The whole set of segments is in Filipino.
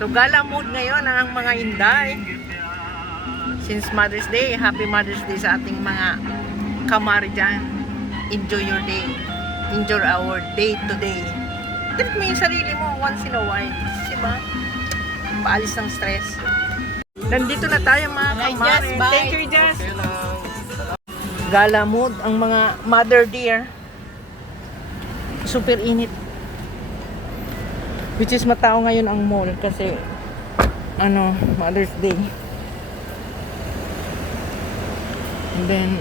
So gala mood ngayon ang mga Inday. Since Mother's Day, Happy Mother's Day sa ating mga kamari dyan. Enjoy your day. Enjoy our day today. Treat mo yung sarili mo once in a while. Diba? Paalis ng stress. Nandito na tayo mga kamari. Thank you, Jess. Gala mood ang mga mother dear. Super init. Which is matao ngayon ang mall kasi Mother's Day. And then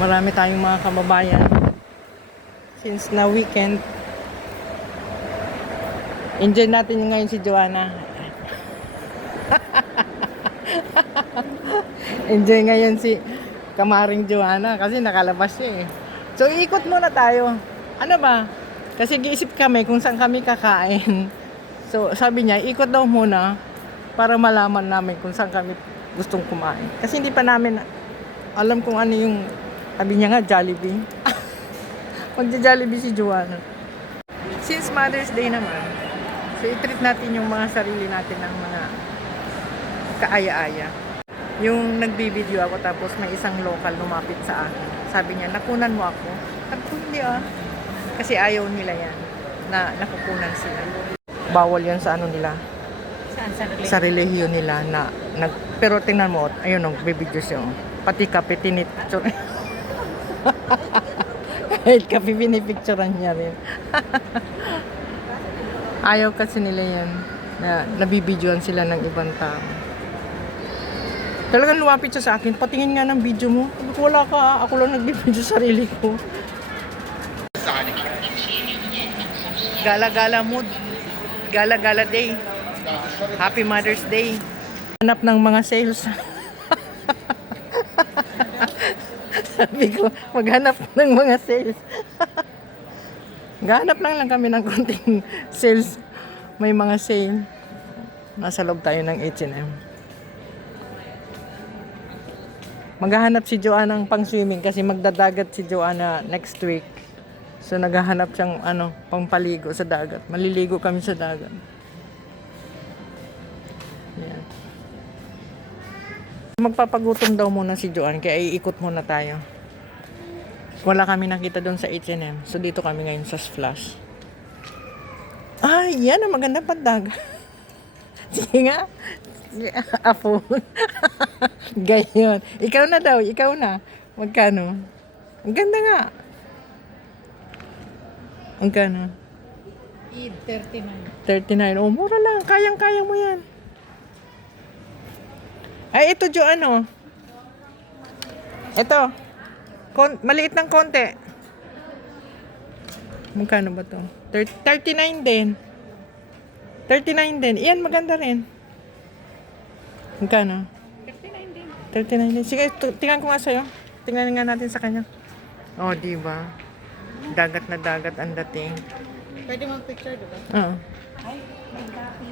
marami tayong mga kababayan since na weekend. Enjoy natin ngayon si Joanna. Enjoy ngayon si Kamaring Joanna kasi nakalabas siya eh. So iikot muna tayo. Ano ba? Kasi giisip kami kung saan kami kakain. So sabi niya, ikot daw muna para malaman namin kung saan kami gustong kumain. Kasi hindi pa namin alam kung ano yung, sabi niya nga, Jollibee. Magja-Jollibee si Joanna. Since Mother's Day naman, so i-treat natin yung mga sarili natin ng mga kaaya-aya. Yung nagbibideo ako tapos may isang local lumapit sa akin. Sabi niya, nakunan mo ako. Sabi ko, hindi Kasi ayaw nila yan na nakukunan sila. Bawal yan sa ano nila. Sa relihiyon nila na pero tingnan mo, ayun nagbibideo siya. Pati kape tinipicture. Kahit kape pinipicturean niya rin. Ayaw kasi nila yan na nabibidyoan sila ng ibang tao. Talagang lumapit siya sa akin, patingin nga ng video mo. Wala ka, ako lang nagbibidyo sa sarili ko. Gala-gala mood. Gala-gala day. Happy Mother's Day. Hanap ng mga sales. Sabi ko, maghanap ng mga sales. Gahanap lang kami ng konting sales. May mga sale. Nasa loob tayo ng H&M. Maghahanap si Joanna ng pang-swimming kasi magdadagat si Joanna next week. So naghahanap siyang pangpaligo sa dagat. Maliligo kami sa dagat. Yan. Magpapagutom daw muna si Joanne kaya iikot muna tayo. Wala kami nakita doon sa H&M. So dito kami ngayon sa Splash. Yan ang maganda pandagat. Sige nga. Apo. Gayon. Ikaw na daw, ikaw na. Magkano? Ang ganda nga. Ang kano? 39. 39. Oh, mura lang. Kayang-kaya mo yan. Ay, ito, Ito. Maliit ng konti. Magkano ba to? 39 din. 39 din. Iyan, maganda rin. Magkano? 39 din. 39 din. Sige, tingnan ko nga sa'yo. Tingnan nga natin sa kanya. Oh, diba? Dagat na dagat ang dating. Pwede mag-picture, diba? Oo. Ay, may copy.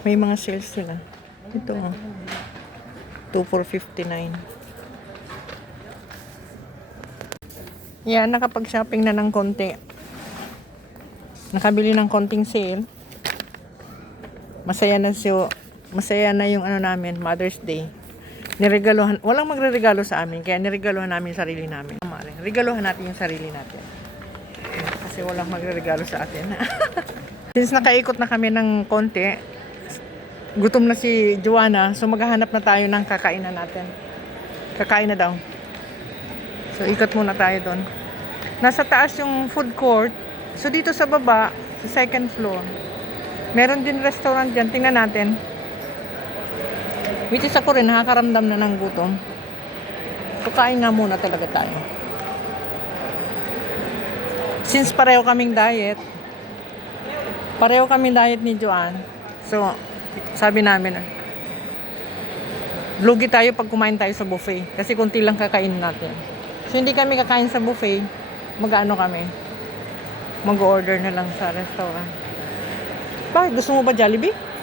May mga sales sila. Ito 2 for 59. Yan, nakapag-shopping na ng konti. Nakabili ng konting sale. Masaya na yung namin, Mother's Day. Niregaluhan, walang magreregalo sa amin, kaya niregaluhan namin yung sarili namin. Regaluhan natin yung sarili natin. Kasi walang magreregalo sa atin. Since nakaikot na kami ng konti, gutom na si Joanna, so maghahanap na tayo ng kakainan natin. Kakain na daw. So ikot muna tayo doon. Nasa taas yung food court. So dito sa baba, sa second floor, meron din restaurant dyan. Tingnan natin. Which is ako rin, nakakaramdam na ng gutom. So, kain nga muna talaga tayo. Since pareho kaming diet ni Joanne. So, sabi namin, lugi tayo pag kumain tayo sa buffet. Kasi kunti lang kakain natin. So, hindi kami kakain sa buffet. Mag-ano kami? Mag-order na lang sa restaurant. Bakit? Gusto mo ba Jollibee?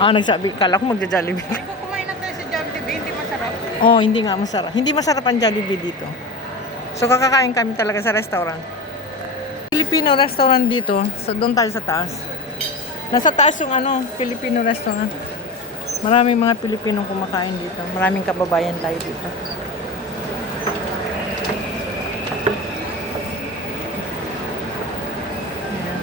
Nagsabi. Kala ko magja-Jollibee. Di ba kumain na tayo sa Jollibee? Hindi masarap. Hindi nga masarap. Hindi masarap ang Jollibee dito. So kakakain kami talaga sa restaurant. Filipino restaurant dito. So, doon tayo sa taas. Nasa taas yung Filipino restaurant. Maraming mga Pilipino kumakain dito. Maraming kababayan tayo dito. Ayan.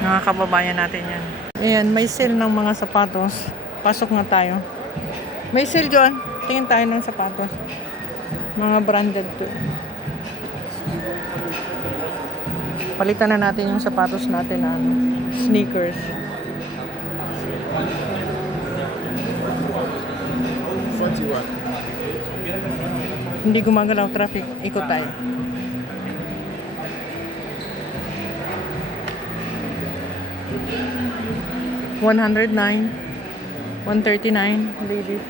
Mga kababayan natin yan. Ayan, may sale ng mga sapatos. Pasok nga tayo. May sale dyan. Tingin tayo ng sapatos. Mga branded to. Palitan na natin yung sapatos natin na sneakers. Hindi gumagalaw traffic. Ikot tayo. $109, $139, ladies.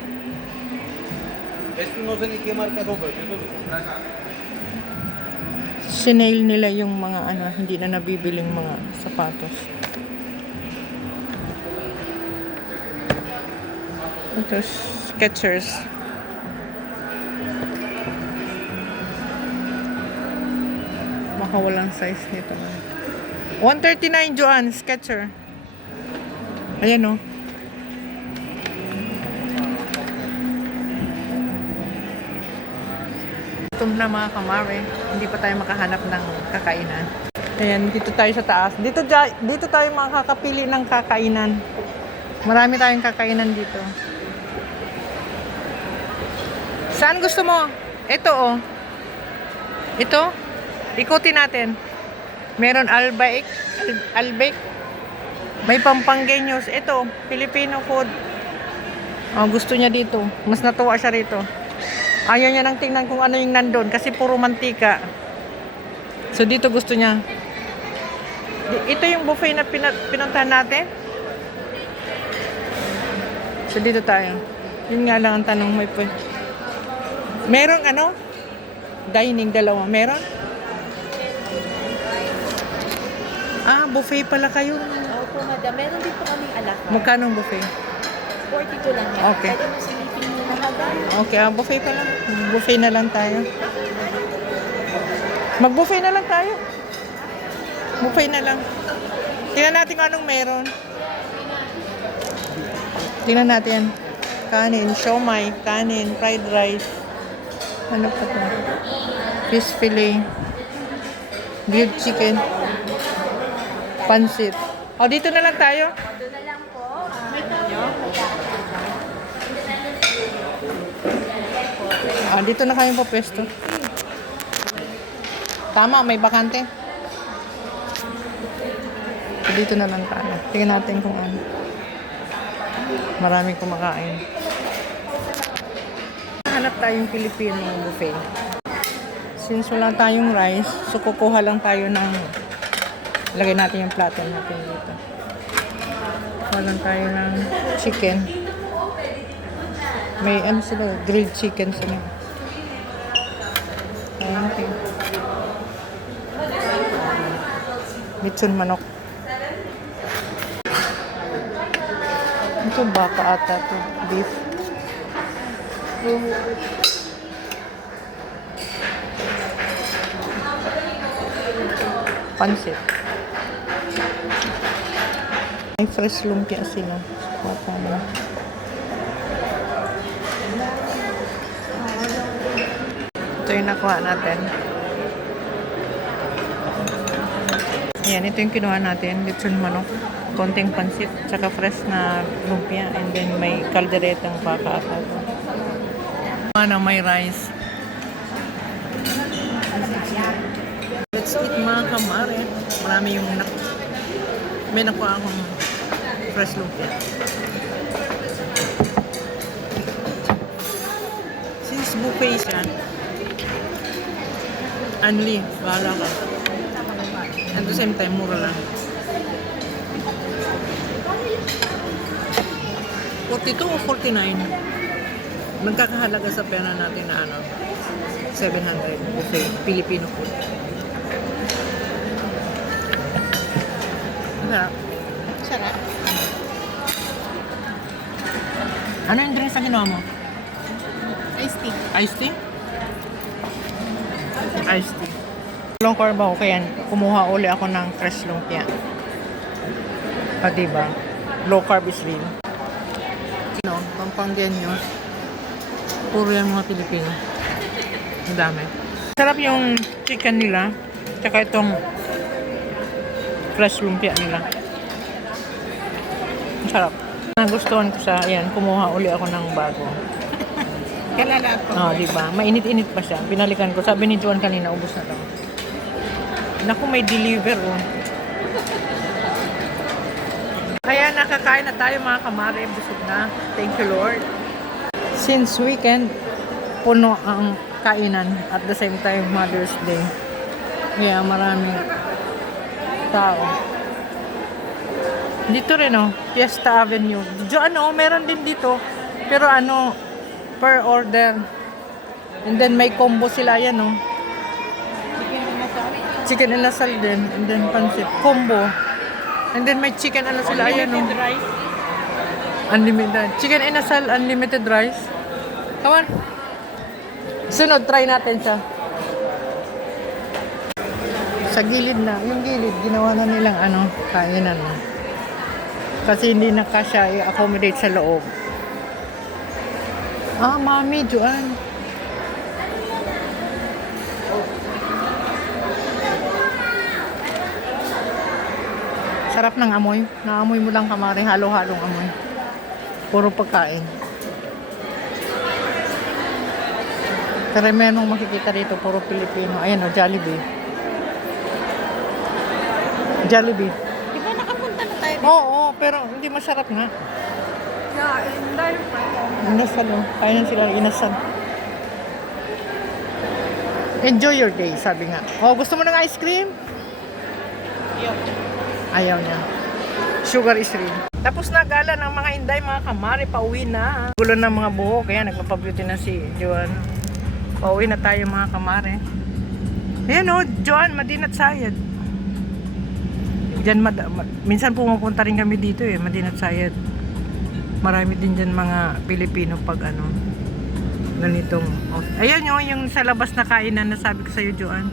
Esto no sé ni qué marca son, pero eso Sinail nila yung mga hindi na nabibiling mga sapatos. Ito, Skechers. Baka walang size nito. 139 Joanne, Sketcher. Ayan o. Gutom na mga kamare. Hindi pa tayo makahanap ng kakainan. Ayan, dito tayo sa taas. Dito tayo makakapili ng kakainan. Marami tayong kakainan dito. Saan gusto mo? Ito oh. Ito. Ikutin natin. Meron Albaik. May Pampanggenyos. Ito, Filipino food. Oh, gusto niya dito. Mas natuwa siya rito. Ayaw niya nang tingnan kung ano yung nandun kasi puro mantika. So dito gusto niya. Ito yung buffet na pinuntahan natin. So dito tayo. Yun nga lang ang tanong, merong dining dalawa. Meron? Buffet pala kayo. Opo, madam. Meron din po kaming alak. Magkano ang buffet? 42 lang yan. Okay. Pwede mo silipin muna madam. Okay, buffet pala. Buffet na lang tayo. Mag-buffet na lang tayo. Buffet na lang. Tingnan natin kung anong meron. Tingnan natin. Kanin, siomai, kanin, fried rice. Ano pa ito? Fish fillet. Grilled chicken. Pansit. Dito na lang tayo. Doon na lang po. Dito na kayo po pwesto. Tama, may bakante. Dito na lang tayo. Tingnan natin kung ano. Maraming kumakain. Hanap tayong Filipino buffet. Since wala tayong rice, so kukuha lang tayo ng lagay natin yung plato natin dito. Kuha lang tayo ng chicken. May sila, grilled chicken sila. Okay. Lechon manok. Ito baka ata to, beef. Pansit. May fresh lumpia sila. Baka na. Ito yung nakuha natin. Ayan, ito yung kinuha natin. Lechon manok. Konting pansit. Tsaka fresh na lumpia. And then may kalderetang baka ata. May rice. Let's eat mga kamare. Marami yung may nakuha akong fresh lumpia. Since buffet siya, Anli, bahala ka. At the same time, mura lang. 42 o 49? Magkakahalaga sa pera natin na 700 buffet, Filipino food. Sarap. Sarap. Ano yung drinks na ginawa mo? Iced tea. Iced tea? Iced tea. Long carb ako, kaya kumuha uli ako ng fresh lumpia. Diba? Low carb is real. Pampanggenyos. Puro yung mga Pilipino. Ang dami. Sarap yung chicken nila. Tsaka itong fresh lumpia nila. Ang sarap. Nagustuhan ko sa, ayan, kumuha uli ako ng bago. Kalala po. Diba? Mainit-init pa siya. Binalikan ko. Sabi ni Juan kanina, ubos na daw. Naku, may deliver, oh. Kaya nakakain na tayo mga kamare. Busog na. Thank you, Lord. Since weekend, puno ang kainan. At the same time, Mother's Day. Kaya maraming tao. Dito rin, oh. Fiesta Avenue. Meron din dito. Pero per order. And then may combo sila, yan, oh. Chicken inasal din. And then pancit. Combo. And then may chicken sila, yan, oh. Rice. Unlimited. Chicken inasal, unlimited rice. Come on. Sunod, try natin siya. Sa gilid na. Yung gilid, ginawa na nilang kainan na. Kasi hindi na kasya i-accommodate sa loob. Mami, Juan. Sarap ng amoy. Naamoy mo lang kamari. Halo-halong amoy. Puro pagkain. Karamihan mong makikita dito, puro Pilipino. Ayan o, Jollibee. Jollibee. Di ba nakapunta na tayo? Oo, pero hindi masarap nga. Yeah, dahil pa. Inasal o. Kainan sila inasal. Enjoy your day, sabi nga. Gusto mo ng ice cream? Ayaw niya. Sugar is real. Tapos na gala ng mga inday, mga kamari, pauwi na. Gulo ng mga buhok, kaya nagpapabeauty na si Joan. Pauwi na tayo mga kamari. Ayan o, Joan, Madinat Sayed. Diyan, minsan pumupunta rin kami dito Madinat Sayed. Marami din dyan mga Pilipino pag ganitong. Ayan o, yung sa labas na kainan na sabi ko sa'yo, Joan.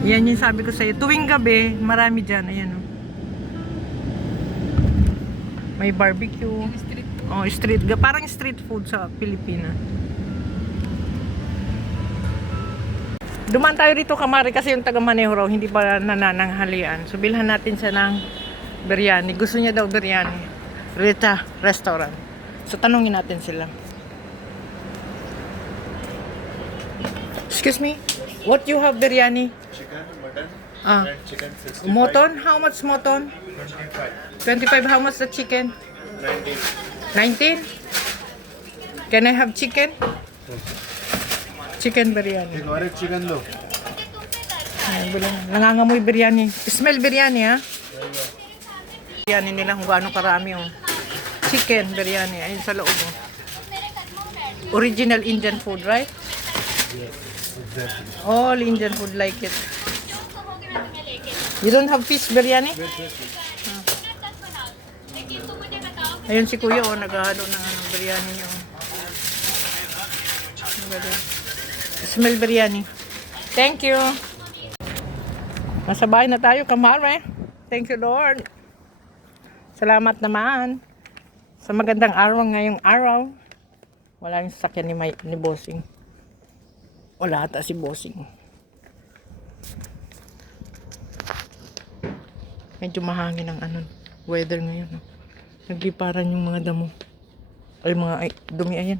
Yan yung sabi ko sa'yo. Tuwing gabi, marami dyan. Ayan o. May barbecue. Street. Parang street food sa Pilipinas. Dumaan tayo dito kamari kasi yung taga Maneho raw hindi pa nanananghalian. So bilhan natin siya ng biryani. Gusto niya daw biryani. Rita Restaurant. So tanungin natin sila. Excuse me. What you have biryani? Chicken, mutton, Ah. and chicken 65. Moton? How much moton? 25. How much the chicken? 19. 19? Can I have chicken? Chicken biryani. एक और एक चिकन दो. Nangangamoy biryani. Smell biryani ha? Biryani nila kung gaano karami chicken biryani. Ayun sa loob Original Indian food, right? Yes, exactly. All Indian food like it. You don't have fish biryani? Ayun si Kuya naghahalo ng biryani niyo. Smell biryani. Thank you. Nasa bahay na tayo, kamare. Thank you, Lord. Salamat naman sa magandang araw ngayong araw. Wala yung sasakyan ni Bossing. Wala ata si Bossing. Medyo mahangin ang weather ngayon. Nagliparan yung mga damo. Ay, mga dumi, ayan.